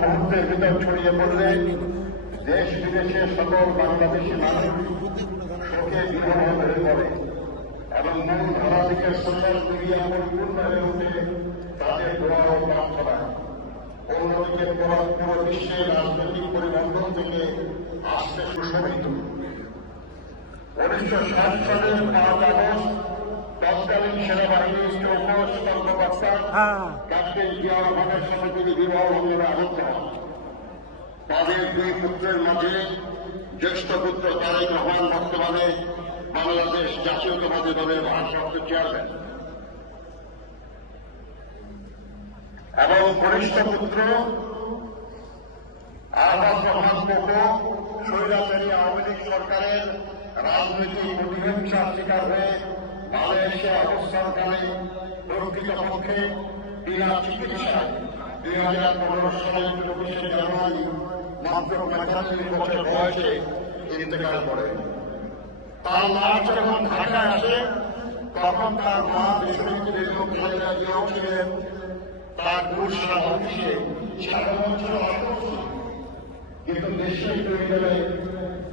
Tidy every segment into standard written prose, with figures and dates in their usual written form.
মুহূর্তের ভিতর ছড়িয়ে পড়লে দেশ বিদেশের সকল বাংলাদেশি মানুষ শোকে বিভোর হয়ে পড়ে এবং মূল ধারাবাহিকের সোশ্যাল মিডিয়া পরিপূর্ণ হয়ে ওঠে তাদের দোয়া ও প্রার্থনা। অন্যদিকে পুরো বিশ্বের রাজনৈতিক পরিবর্তন থেকে আসতে সুশোভিত 1960 সালের 5 আগস্ট তৎকালীন সেনাবাহিনীর চৌকস কর্মকর্তা ক্যাপ্টেন জিয়া রহমানের সঙ্গে তিনি বিবাহ ভঙ্গনে আবদ্ধ হন। তাদের 2 পুত্রের মাঝে জ্যেষ্ঠ পুত্র তারেক রহমান বর্তমানে বাংলাদেশ জাতীয়তাবাদী দলের ভারপ্রাপ্ত চেয়ারম্যান এবং কনিষ্ঠ পুত্র আহ্বাদ রহমান কোকো স্বৈরাচারী আওয়ামী লীগ সরকারের রাজনৈতিক প্রতিহিংসার শিকার হয়ে মালয়েশিয়া অবস্থানকালে প্রকৃতপক্ষে বিনা চিকিৎসায় 2015 সালের 24শে জানুয়ারি মাত্র 45 বছর বয়সে ইন্তেকাল করেন। তার লাশ যখন ঢাকায় আসে তখন তার মা দেশনেত্রী বেগম খালেদা জিয়াও ছিলেন তার গুলশান অফিসে। সারা বছর অপরিচিত কিন্তু দেশের পরিবারে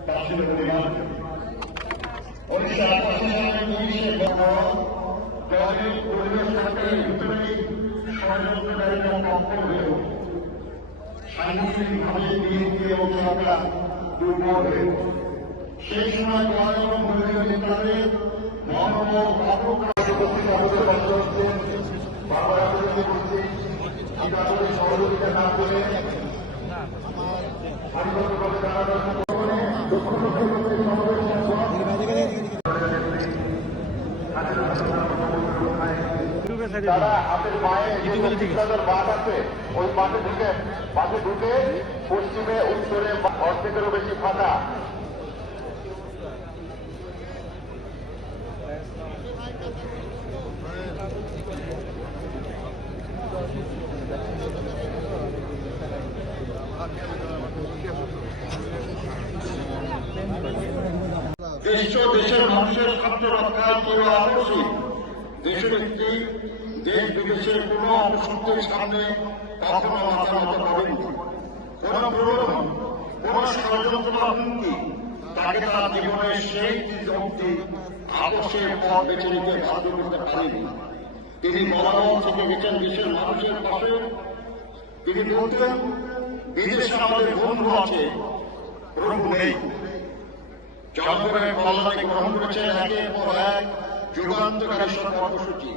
তা ছিল পরিমাণ। 1988 সালের 30শে দলের পরিবেশ সরকারের ভিতরেই ষড়যন্ত্রকারীরা তৎপর হয়ে ওঠে। সাংগঠনিকভাবে বিএনপি এবং সরকার দুর্বল হয়ে ওঠে। সেই সময় দল এবং দলীয় নেতাদের মনোবল সহযোগিতা না করে তারা হাতের পায়ে বাঁধ আছে ওই বাঁধে ঢুকে পশ্চিমে উত্তরে অর্ধেকেরও বেশি ফাঁকা। দেশের মানুষের খাদ্য রক্ষায় কেউ আগ্রহী। দেশের একটি দেশ বিদেশের কোন অপশক্তির সামনে কখনো মাথা নত করেনি। কোন প্রলোভন, কোন ষড়যন্ত্র হুমকি তাকে তার জীবনের সেই অবধি আপোষের পথ বেছে নিতে বাধ্য করতে পারেনি। তিনি বরাবর থেকে গেছেন দেশের মানুষের পাশে। তিনি বলতেন, বিদেশে আমাদের বন্ধু আছে, প্রভু নেই। জনগণের কল্যাণে গ্রহণ করেছেন একের পর এক যুগান্তকারী সব কর্মসূচি।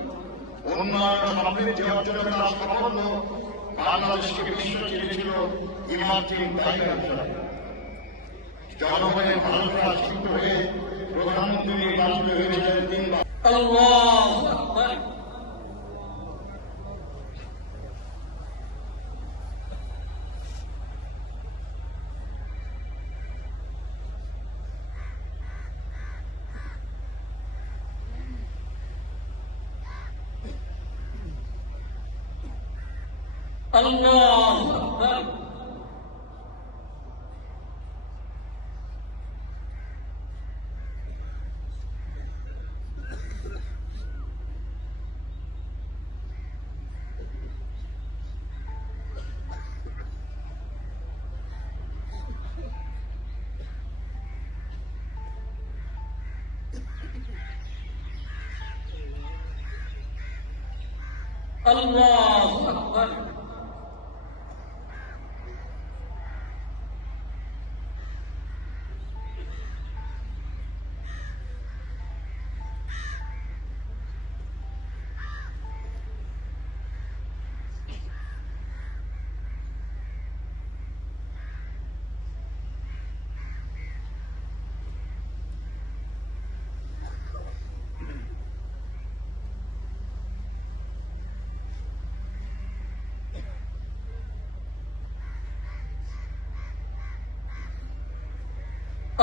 উন্নয়ন সমৃদ্ধি অর্জনের তার সাফল্য বাংলাদেশকে বিশ্ব চেয়েছিল ইমার্জিং টাইগার হিসেবে। জনগণের ভালোবাসা সিদ্ধ হয়ে প্রধানমন্ত্রী নির্বাচিত হয়েছিলেন 3 বার। Allahu Akbar. Allahu Akbar.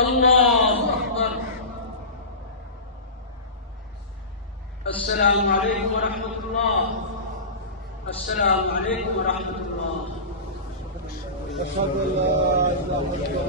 الله أكبر. السلام عليكم ورحمة الله. السلام عليكم ورحمة الله. أشهد أن لا إله إلا الله